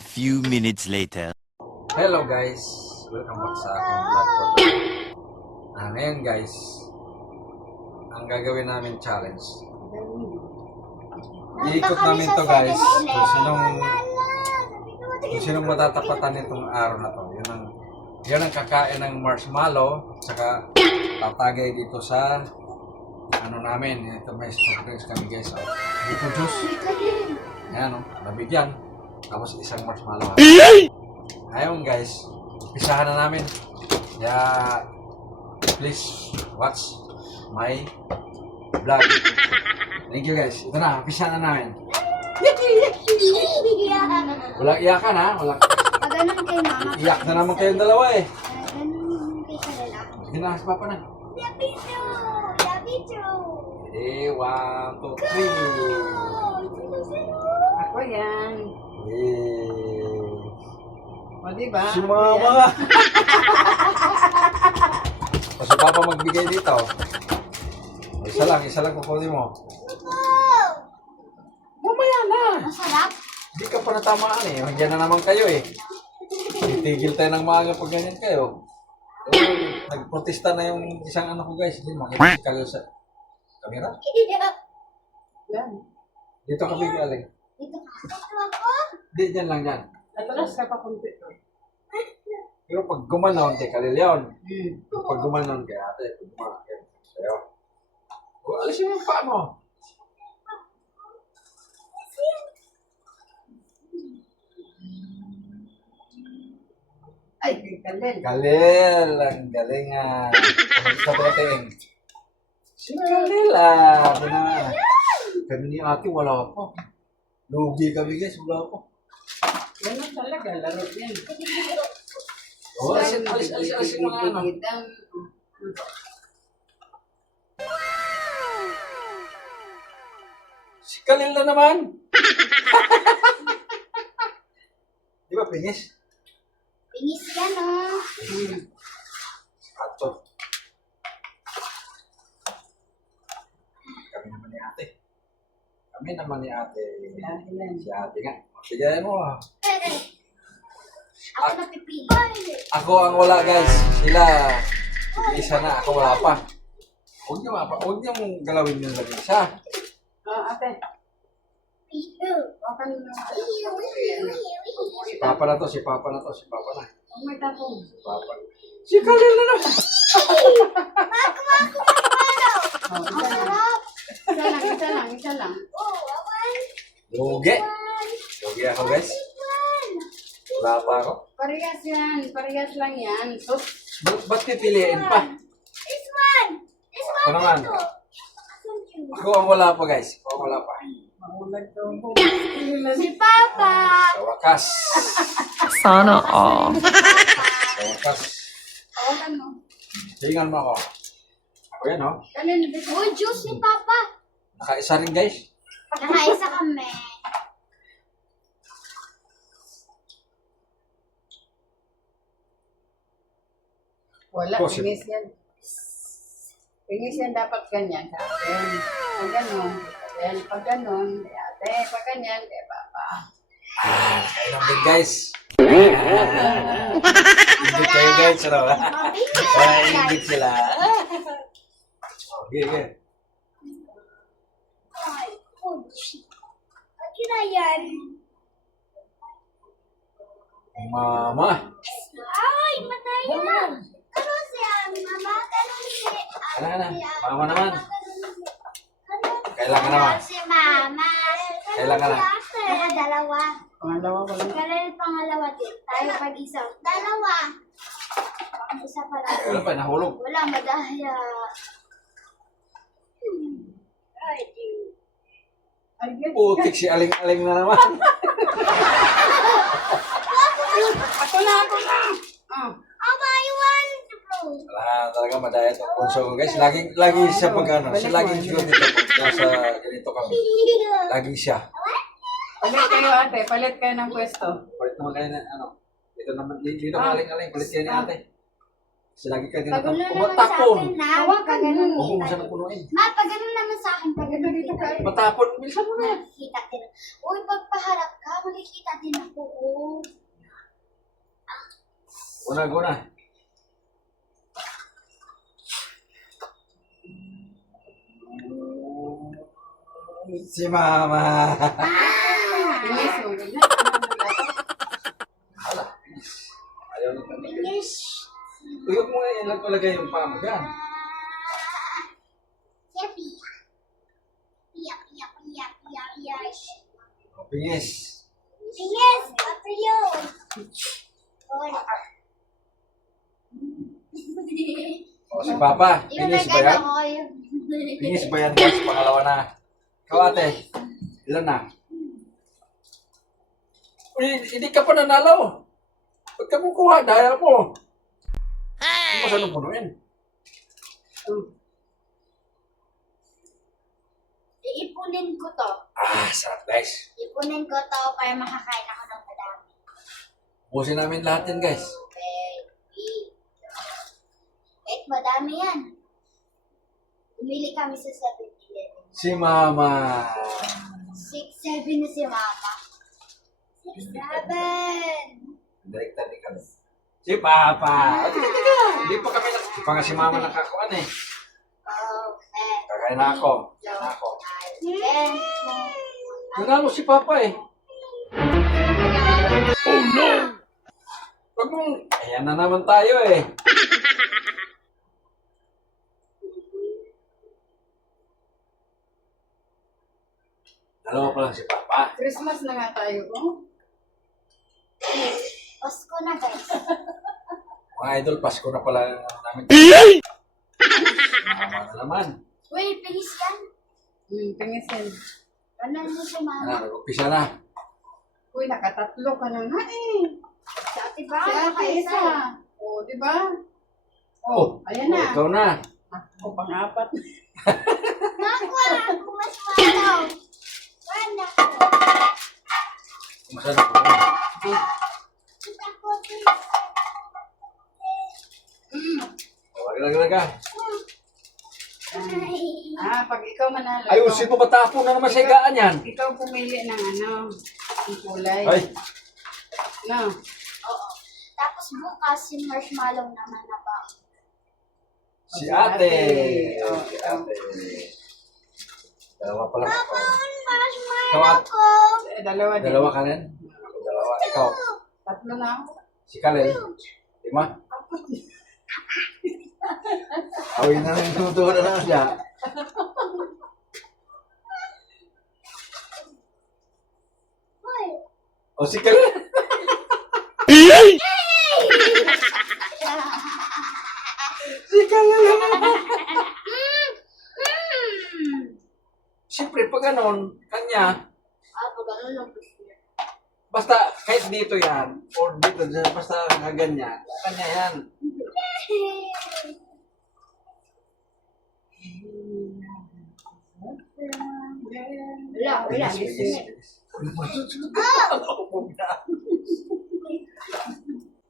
few minutes later. Hello guys! Welcome back sa aking vlog for ngayon guys, ang gagawin namin challenge. Iikot namin to guys kung sinong matatapatan nitong araw na to. Yun ang kakain ng marshmallow saka tatagay dito sa ano namin. Ito may soft drinks kami guys. Dito juice. Ayan o, nabigyan. Tapos isang marshmallow. Ayun guys, pisahan na namin. Kaya please watch my vlog. Thank you guys. Ito na, pisahan na namin. Walang iyakan ha? Walang... Pag ganun kay mama. Iyak na naman kayong dalawa eh. Ganun kay kanila. Sige na, si Papa na. Yapito! Yapito! Eh, 1, 2, 3. Ako yan. Eh. O, diba? Si Mama! O si Papa magbigay dito. Isa lang kukunin mo. Mamaya na! Masarap? Hindi ka pa natamaan eh. Magyan na naman kayo eh. Titigil tayo ng maaga pag ganyan kayo. Nagprotesta na yung isang ano ko guys. Hindi makikita kayo sa camera. Yan. Dito kami galing. Dito ako? Hindi, dyan lang dyan. Atras ka pa kunti. Pero pag gumanon kay Kalilyon. Pag gumanon kay ate. Pag gumanon kay sayo. Alisin mo yung paa mo. Ay, kalel. Kalil, ang galing nga. Sa dating. Si Kalil ah. Kami ni ate wala pa. Lugi kami guys, wala pa. Ganun talaga, laro yan. Oh, alisin mga ano. Si Kalil na naman. Di ba pingis? Pingis yan oh. Kato. Kami naman ni ate. Si ate nga. Sigayan mo ah. Ako na pipili. Ako ang wala guys. Sila. Isa na. Ako wala pa. Huwag niyo mong galawin yung lagi siya. Ate. Akan Si Papa na to. Si Papa na. Ang may tapong. Si Papa. Si Kalil na naman. Masarap. Isa lang. Oh, awan. Lugi. Lugi ako guys. Wala pa ako. Parehas lang yan. So, Ba't pipiliin pa? This one. Ako naman. Ako ang wala pa guys. Ako ang wala pa. mahulag to. Si Papa. Sa wakas. Sana all. Sa wakas. Awakan mo. Tingnan mo ako. Ako yan oh. Kanin, dito. Oh, juice ni Papa. Nakaisa rin guys. Nakaisa kami. Wala, Possible. pingis yan. Pingis yan dapat ganyan sa akin. Pag ganon, then pag ganon, kay ate, pag ganyan, kay papa. Kailan din guys. Hindi kayo guys. Ano ba? Hindi sila. Okay. Ay, oh, shit. Akin na yan. Mama. Ay, matay yan. Ano siya, mama? Ano siya? Ano? Mama naman. Kailangan naman. Si mama. Kailangan na. Dalawa. Pangalawa ko lang. Kailan pangalawa din? Tayo pag-isa. Dalawa. Isa pa lang. Wala pa, nahulog. Wala, madahya. Ay, di. Ay, yes. Putik si aling-aling na naman. Ako na! Aba, I want to blow. Wala talaga madaya itong punso ko guys. Lagi siya pag ano. Siya lagi siguro dito pag nasa ganito kami. Lagi siya. Palit kayo ate, palit kayo ng pwesto. Palit naman kayo na ano. Dito naman, dito aling-aling. Palit kayo ni ate. Kasi lagi ka dito. Pag ganun naman sa Umatapon. akin na. Hawakan Pag ganun. Huwag mo siya nagpunuin. Ma, pag ganun naman sa akin, pag Dito, dito ka. Matapon, bilisan mo na. Makikita din. Uy, pagpaharap ka, makikita din ako. Una. Si Mama. Bilis mo. Hala, bilis. Ayaw na talaga. Finish. Uyok mo nga yan, lagay yung paa mo dyan. Happy. Pia. Pingis. Yes, after you. O, si Papa. Pingis ba yan? Ako yun. Pingis ba yan, guys? Pangalawa na. Ikaw, ate. Ilan na? Uy, hindi ka pa nanalo. Ba't ka kukuha? Daya mo. Hindi mo saan punuin. Iipunin ko to. Sarap, guys. Ipunin ko to para makakain ako ng madami. Busin namin lahat yan, guys. Baby. Kahit madami yan. Bumili kami sa 7-Eleven. Si Mama. 6-7 na si Mama. 6-7. Direkta ni kami. Si Papa. Teka. Hindi pa kami Hindi pa nga si Mama nakakuan eh. Okay. Kakain na ako. Then, Nanalo si Papa eh. Oh no! Wag mong... Ayan na naman tayo eh. Dalawa pa lang si Papa. Christmas na nga tayo. Oh. Pasko na guys. Mga idol, Pasko na pala namin. Mama na naman. Uy, pinis yan. Pingisin. Ano na si Mama? Nag-umpisa na. Uy, nakatatlo ka na nga eh. Sa ate ba? Si ate isa. O, di ba? O, ayan na. Ikaw na. Ako, pang-apat. Nakuha ako mas malaw. Wala ko. Masarap ko. Kita ko Wag-lag-laga. Pag ikaw manalo. Ayusin mo, matapon na naman sa higaan yan. Ikaw pumili ng ano, ng kulay. Ay, No. Oo. Tapos bukas yung marshmallow naman na ba? si ate. Oh, Si ate. Dalawa pala ako. Marshmallow ko. Dalawa din. Dalawa ka rin? Ako dalawa. Ikaw. Tatlo na ako. Si Kalel. 5. Awin na rin tutuwa na lang siya. Hoy. O si Kalel. Si Kalel. Siyempre, pag ganon, kanya, Pag ano lang gusto niya. basta kahit dito yan, or dito, basta ganyan, kanya yan. Wala. Bilis, bilis, bilis. Ako po na.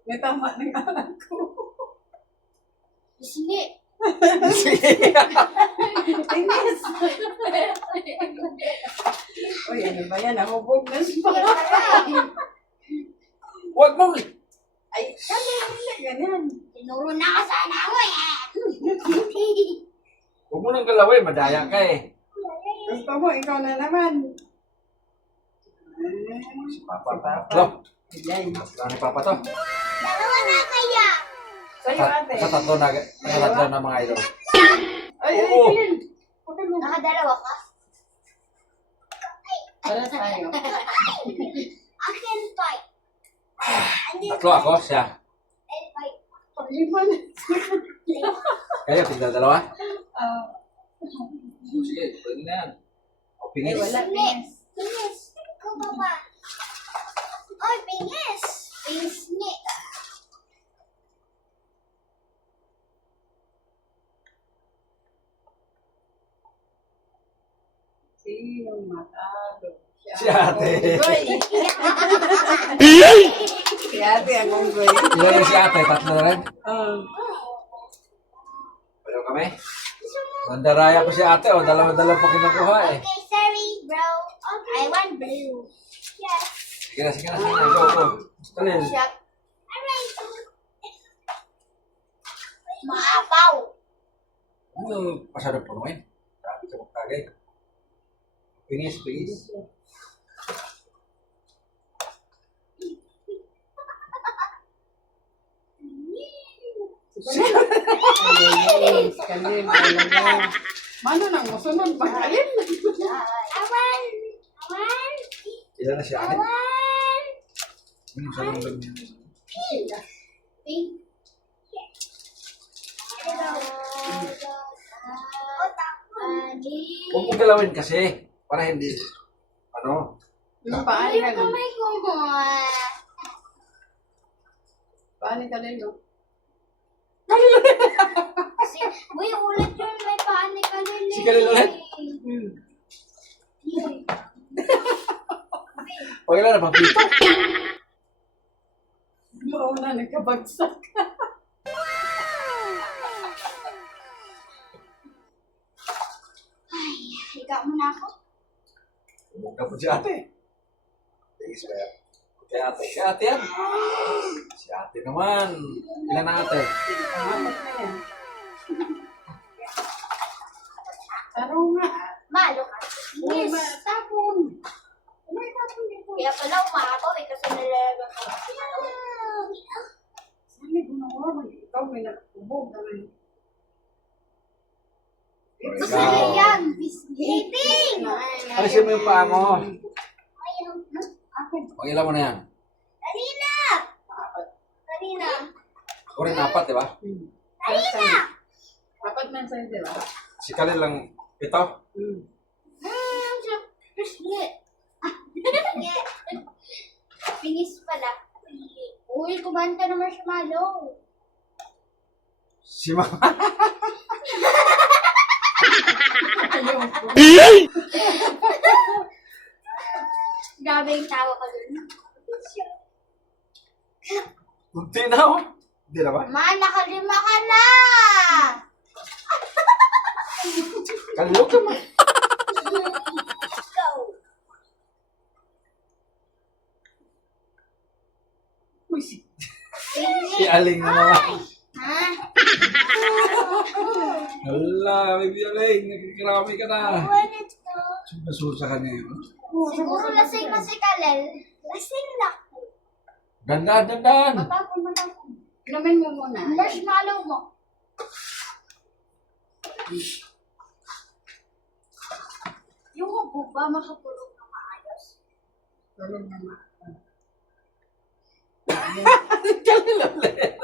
May tama ng anak ko. Hindi. Tingis. Uy, ano ba yan? Nahubog na siya. Huwag mo! Ay, hindi ganyan. Tinuro na ka sana ako eh. Huwag mo nang galawin, madaya ka eh. Gusto mo, ikaw na naman. Si Papa, tatlo. Yan. Tatlo ni Papa to. Dalawa na kaya. Sa'yo, ate. Tatlo na mga idol. Ay, Oo. Nakadalawa ka? Para tayo. Akin fight. Tatlo ako, siya. And fight. Pag-iman. Kayo, tignan dalawa. Ah, Sige, pwede na yan. O, ay, pingis. wala. Pingis. Pingis. Ikaw ba ba? Oy, pingis. Pingis ni. Sino matalo? Si ate. Unggoy. Si ate ang unggoy. Ilan yung si ate? Tatlo na rin? Ah. Pwede kami? Mandaraya ko si ate, o. Dalawa-dalawa pa kinukuha, eh. Okay, sorry, bro. Okay. I want blue. Yes. Sige na, sige na, sige na. Go, go. Kalil. Shot. Alright. Maapaw. Masyado punuin. Sabi ka magtagay. Finish, please. Kalil. Kalil. Kalil. Mano nang musunod ba? Kalil. Awan. Awan. Ilan na si ate? Awan. Sa nung Pink. Huwag mong galawin kasi. Para hindi, ano, Yung paani ka nun. Kamay ko mo. Paani ka nun. No? Uy, ulit yun. May panik ka rin. Si Kalil ulit? Huwag ilan na papito. Oo na, nagkabagsak. Ay, higa mo na ako. Huwag ka po si ate. Thanks, ba yan? Kaya ate, si ate yan. Si ate naman. Ilan na ate? Apat na yan. Taro nga. Malo ka. Yes. Yes. Tapon. May tapon dito. Kaya pala umapaw eh kasi nalalagan ko. Saan may gunawa? Ikaw may nakatubog naman. Gusto niya yan. Sleeping! Alisin mo yung paa mo. Ayaw. Akin. Huwag ilan mo na yan. Kanina! Apat. Kanina! Ako rin apat, di ba? Kanina! Apat man sa'yo, di ba? Si Kalil lang ito. Sige. Pingis pala. Uy, kumanta na marshmallow. Si Mama. Grabe yung tawa ko dun. Kunti na, oh. Hindi na ba? Ma, nakalima ka na! Kalilog ka mo. Let's go! Uy, si... Si Aling na naman. Ha? Hala, baby Aling. Nagkikrami ka na. Let's go. Sumbasusa ka niya. Siguro lasing na si Kalel. Lasing na. Dandan, dandan. Matapon, matapon. Inumin mo muna. Marshmallow mo. Yung hubo ba makapulog na maayos? Tulog naman. Kalil ulit.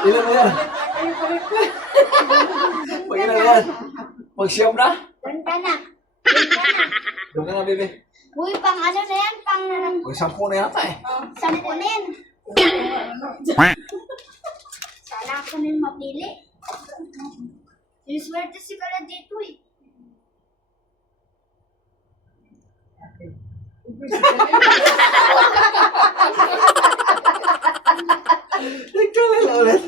Ilan na yan? Pag ilan na yan? Pag siyam na? Doon ka na. Doon ka na. Doon ka na, baby. Uy, pang ano na yan? Pang Pag 10 na yata eh. 10 na yan. Sana ako na yung mapili. Siniswerte si Kala dito eh. Kalil ulit.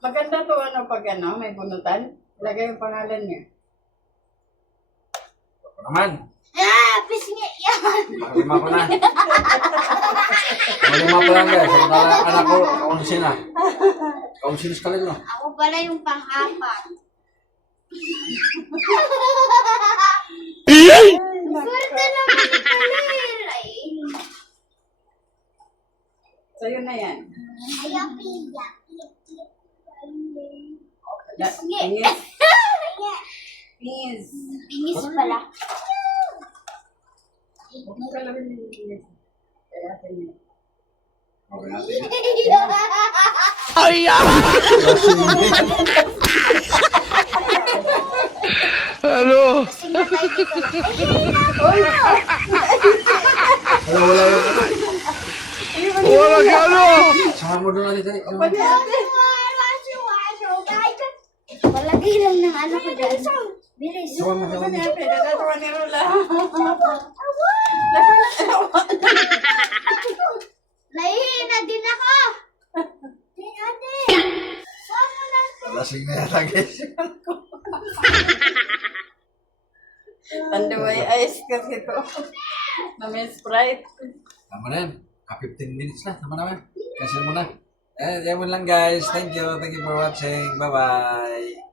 Maganda to ano pag ano, may bunutan. Lagay yung pangalan niya. Ako naman. Ah, pisngi yan. Makalima ko na. Makalima pa lang guys. Ang anak ko, kaunsin na. Kaunsin sa Kalil, no? Ako pala yung pang-apat. Swerte naman ni Kalil. Ay, Sa'yo na yan. ayapi. Pingis. Pingis. Pingis pala. Huwag mo kalawin yung pingis. Kaya atin yun. Hello. Wala yung wala ka ano. Sama mo doon natin. Pwede ate. Palagay lang ng ano ko dyan. Bilis. Suwan mo, suwan mo. Pinagagawa ni Rula. Nahihina din ako. Ate. Suwan mo na. Lasing na yata guys. Tanduay ice kasi ito. Na may Sprite. Tama na yan. 15 minutes na. Tama naman. Cancel mo na. Yan lang guys. Thank you. Thank you for watching. Bye-bye.